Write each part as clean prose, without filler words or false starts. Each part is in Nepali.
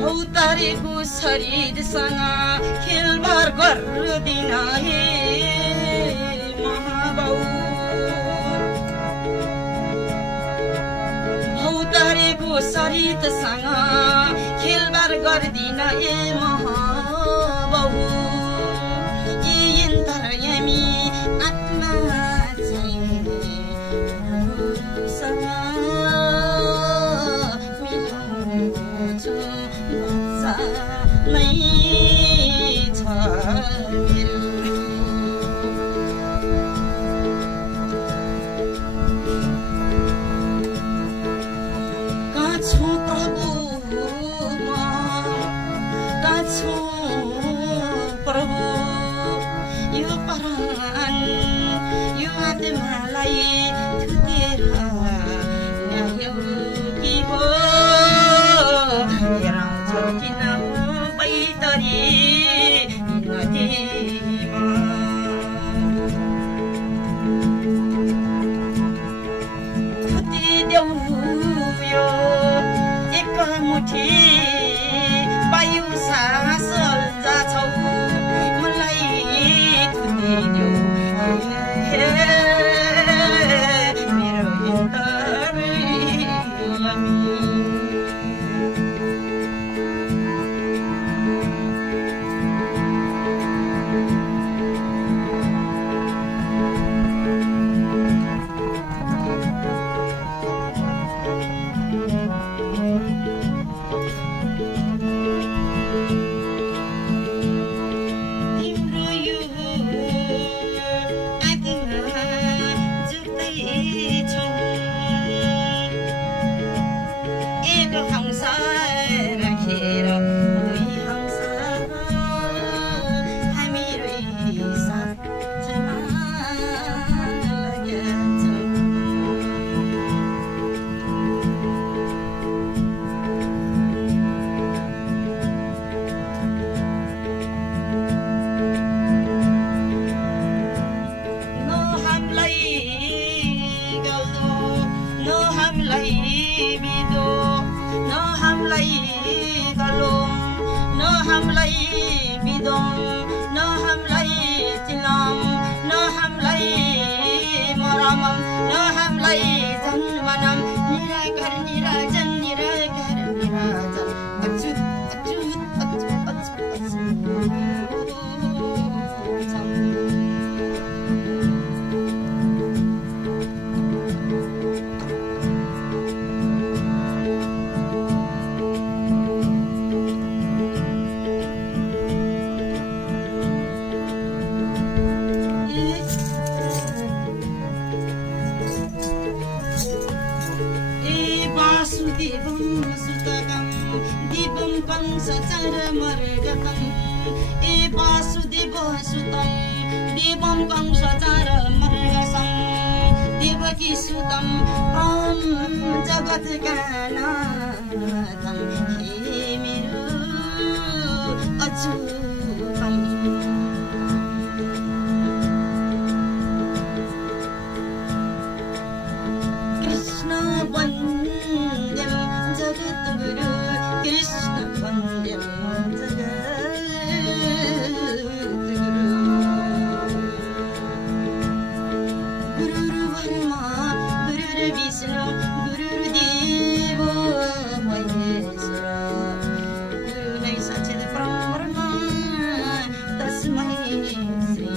हौतारेको शरीरसँग खेलबार गर्दिन हे महाबाउ हौतारेको शरीरसँग खेलबार गर्दिन हे महाबाउ यमी आत्मा चाहिँ मिलाउँछु नै छ कहाँ छु प्रभु कहाँ छु प्रभु यो परान यो आत्मालाई थुतेर ल्यायो कि हो हेराउँछौ किन बैतरी नदीमा थुतिदेऊ यो एक मुठी वायु सास जाछौ मलाई थुतिदेऊ मेरो वासुदेवं सुतकं दीपं कंसचारमर्गकम् ए वासुदेव सुतं दीपं कंसचारमर्गसं देवकी सुतं तं जगत्कानाथं हे मेरो अच्युतं कृष्ण वन्द्यं जगद्गुरु कृष्ण वन्द्यं जगद्गुरु गुरुर्ब्रह्मा गुरुर्विष्णु गुरुर्देवो महेश्वर गुरु नै साक्षात् परब्रह्म तस्मै श्री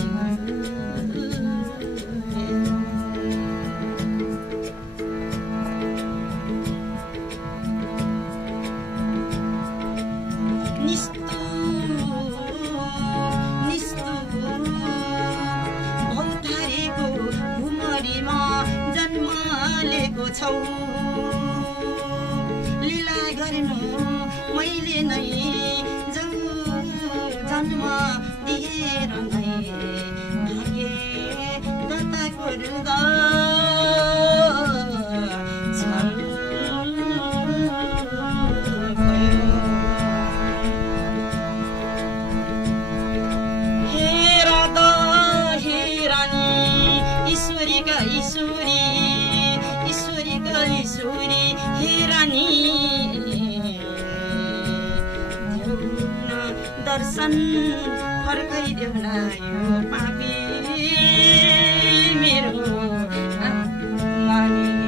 छौ लीला गर्नु मैले नै जन्म दिएर नै भाग्य दत्ताको हेर त हे रानी ईश्वरीका ईश्वरी ईश्वरी हे रानी दर्शन फर्काइदेऊ न यो पापी मेरो आत्मानी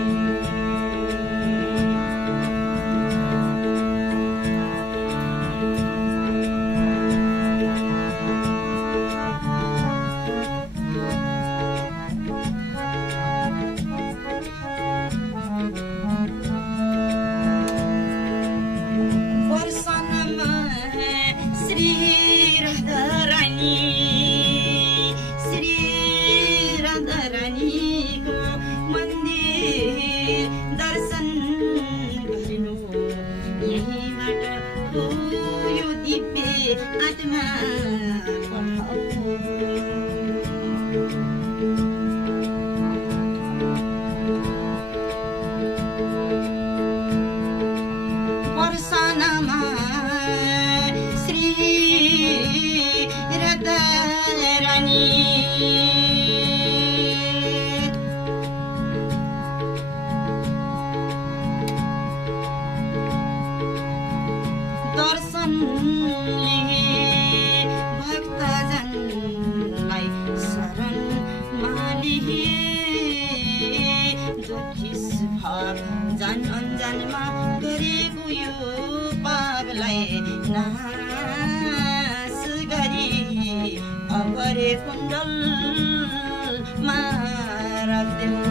भक्तजनलाई शरण मालिए जान अनजानमा गरेको यो पापलाई नाश गरी अगरे कुण्डलमा राख्देऊ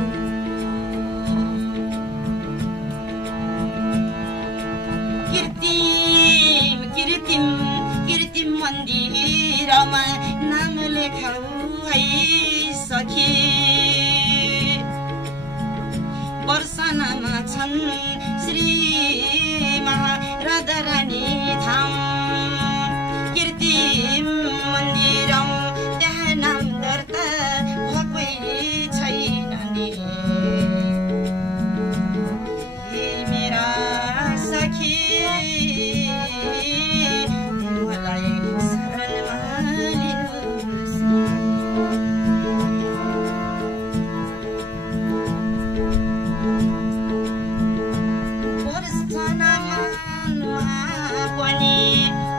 कीर्तिम मन्दिरमा नाम लेखाऊ है सखी वर्षानामा छन् श्री महाराधा रानी धाम कीर्तिम मन्दिरम त्यहाँ नाम दर्ता भएकै छैन नि हे मेरा सखी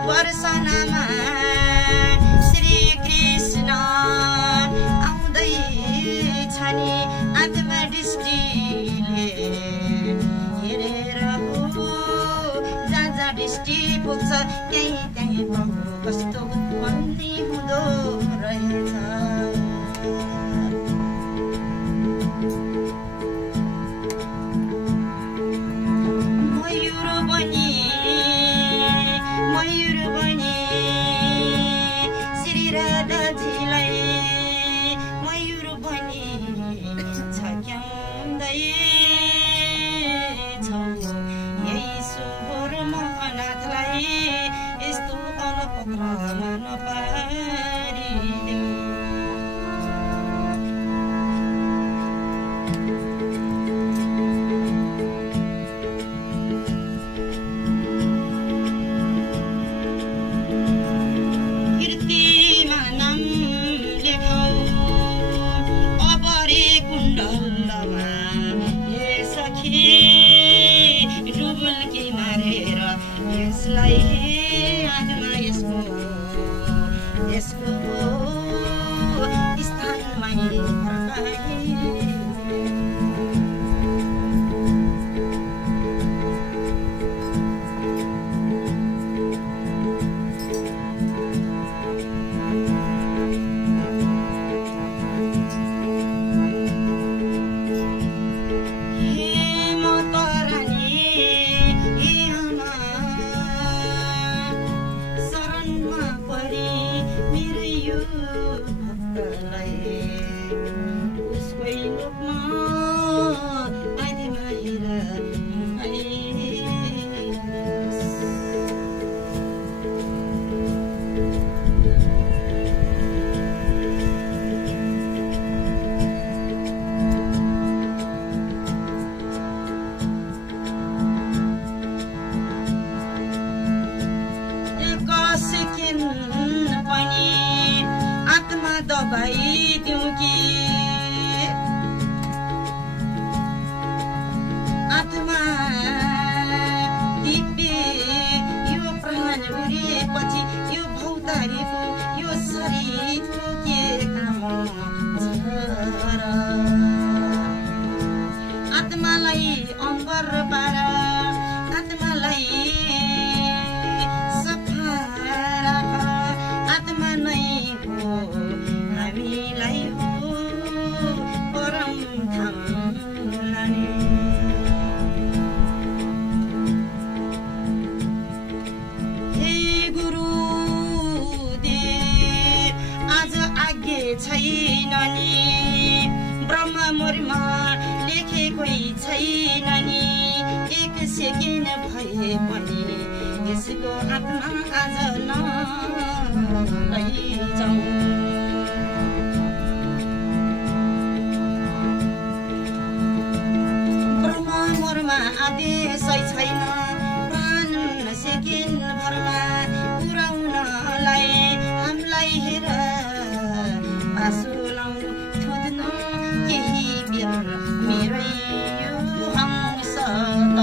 वर्षानामा श्री कृष्ण आउँदैछ नि आत्मा दृष्टिले हेरेर हो जहाँ दृष्टि पुग्छ त्यही कस्तो भन्ने हुँदो रहेछ नभइदिउँ कि आत्मा दिव्य यो प्राण उडेपछि यो भौतारीको यो शरीरको के काम छ र आत्मालाई अम्बर पार आत्मालाई सफा राख आत्मा नै हो हामीलाई हो परम धाम लाने हे गुरुदेव आज आज्ञा छैन नि ब्रह्म मुरमा लेखेकै छैन नि एक सेकेन्ड भए पनि यसको आत्मा आज नलैजाऊ ब्रह्म मुरमा आदेशै छैन प्राण सेकेन्ड भरमा पुर्याउनलाई हामीलाई हेर आँसु लाउनु खोज्न केही बेर मेरै यो हंस त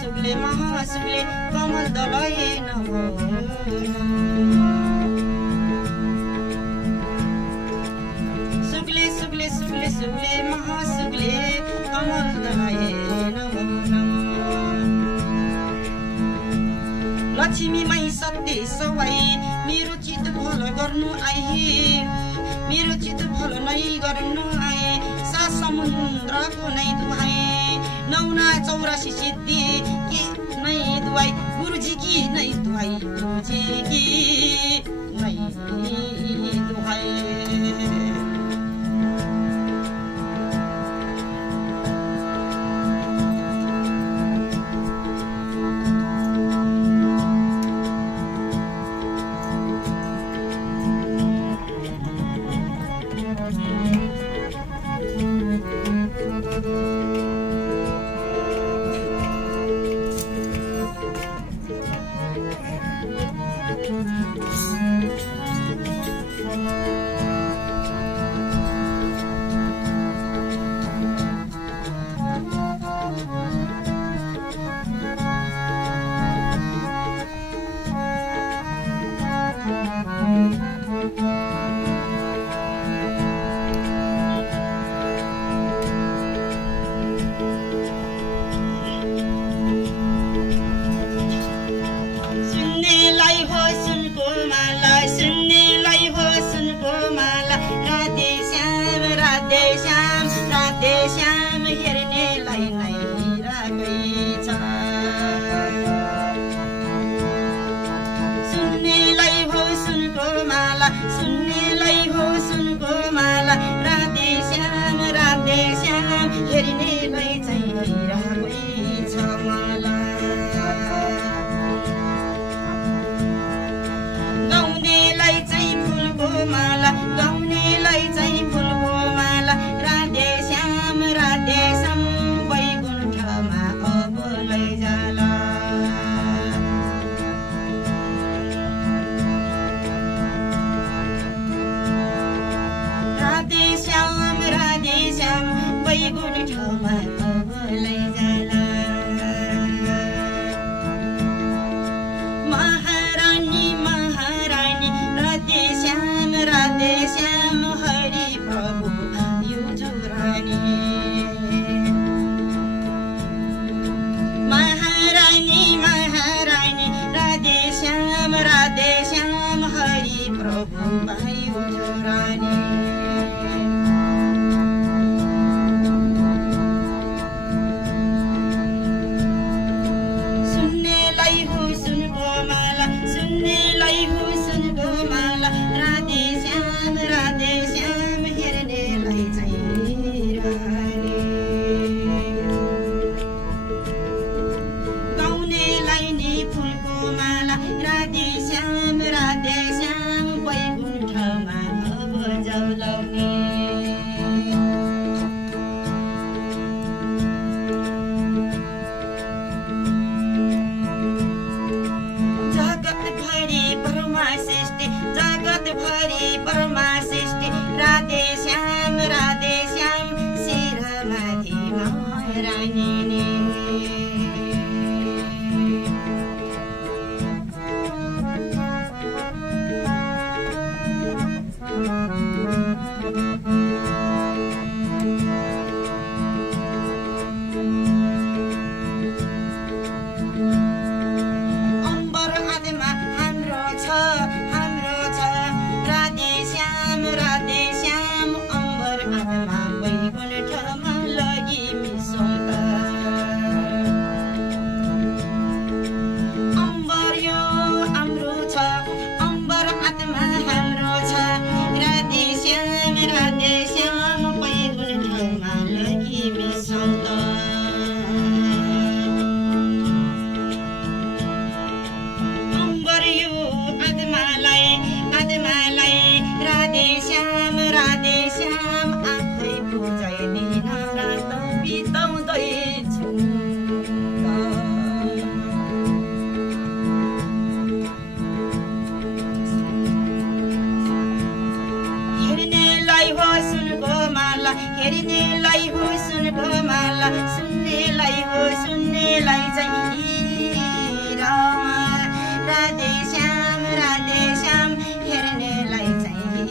सुक्ले महासुक्ले कमल दलय नमो सुक्ले सुक्ले सुक्ले सुक्ले महासुक्ले कमल दलय नमो लक्ष्मी माई सत्य सवाई मेरो चित भलो गर्नु आए मेरो चित भलो नै गर्नु आए सा समुद्रको नै दुहाए 84 सिद्धि की नहीं दुआई गुरुजी की नहीं दुआई गुरुजी की नहीं दुआई श्याम आफै बुझाइदिन रात बिताउँदैछु हेर्नेलाई हो सुनको माला हेर्नेलाई हो सुनको माला सुन्नेलाई हो सुन्नेलाई चाहिँ राधे श्याम हेर्नेलाई चाहिँ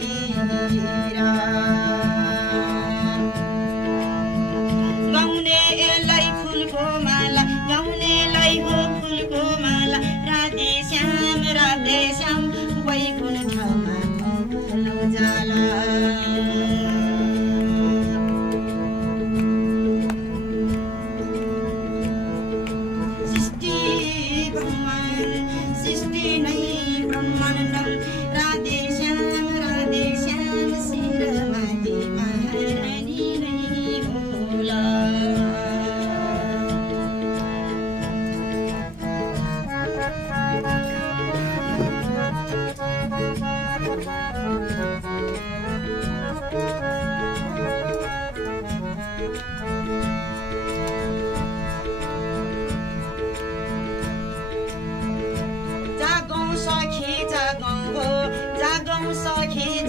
गाउनेलाई फुलको माला गाउनेलाई हो फुलको माला राधे श्याम वैकुण्ठमा जाला सृष्टि नै ब्रह्माण्डम राधे श्याम शिरमाथि महारानी नै होला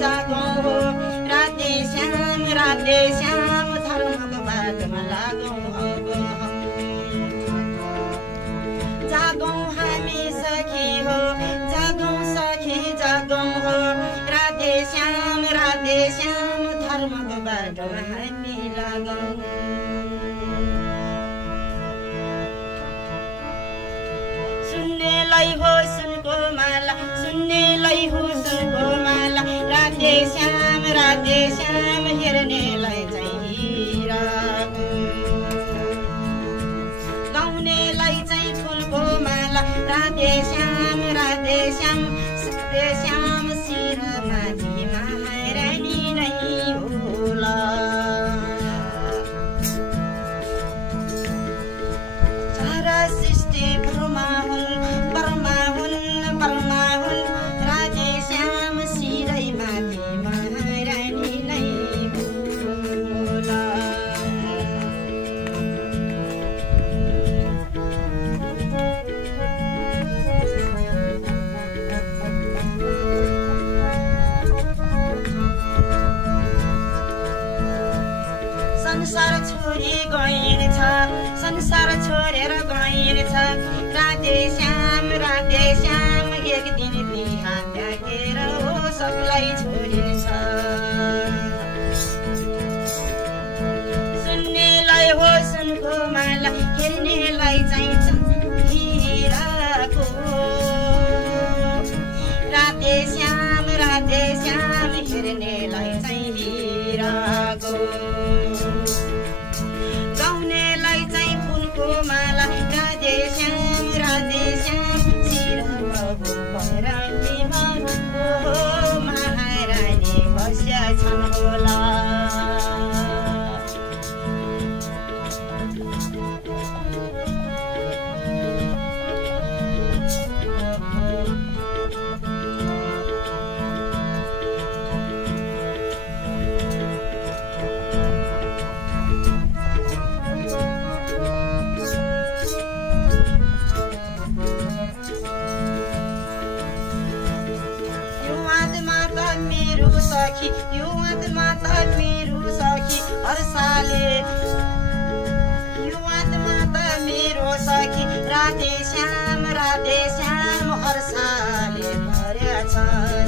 जागौँ हो राधे श्याम धर्मको बाटोमा लागौँ अब जागौँ हामी सखी हो जागौँ हो राधे श्याम धर्मको बाटोमा हामी लागौँ सुन्नेलाई हो सुनको माला सुन्नेलाई हो सुनको माला राधे श्याम हेर्नेलाई चाहिँ हीरा गाउनेलाई चाहिँ फुलको माला राधे श्याम शिरमाथि महारानी नै होला सारा सृष्टि ब्रह्मा हुन् राधे श्याम शिरमाथि महारानी नै होला संसार छोडी गइन्छ संसार छोडेर गइन्छ राधे श्याम एक दिन बिहान त्यागेर हो सबलाई छोडिन्छ सुन्नेलाई हो सुनको माला हेर्नेलाई चाहिँ हीराको राधे श्याम हेर्नेलाई चाहिँ हीराको गाउनेलाई चाहिँ फुलको माला राधे श्याम शिरमा महारानीमा हो महारानी बस्या छन् होला यो आत्मा त मेरो सखी हर साले यो आत्मा त मेरो सखी राधे श्याम हर साले भर्या छ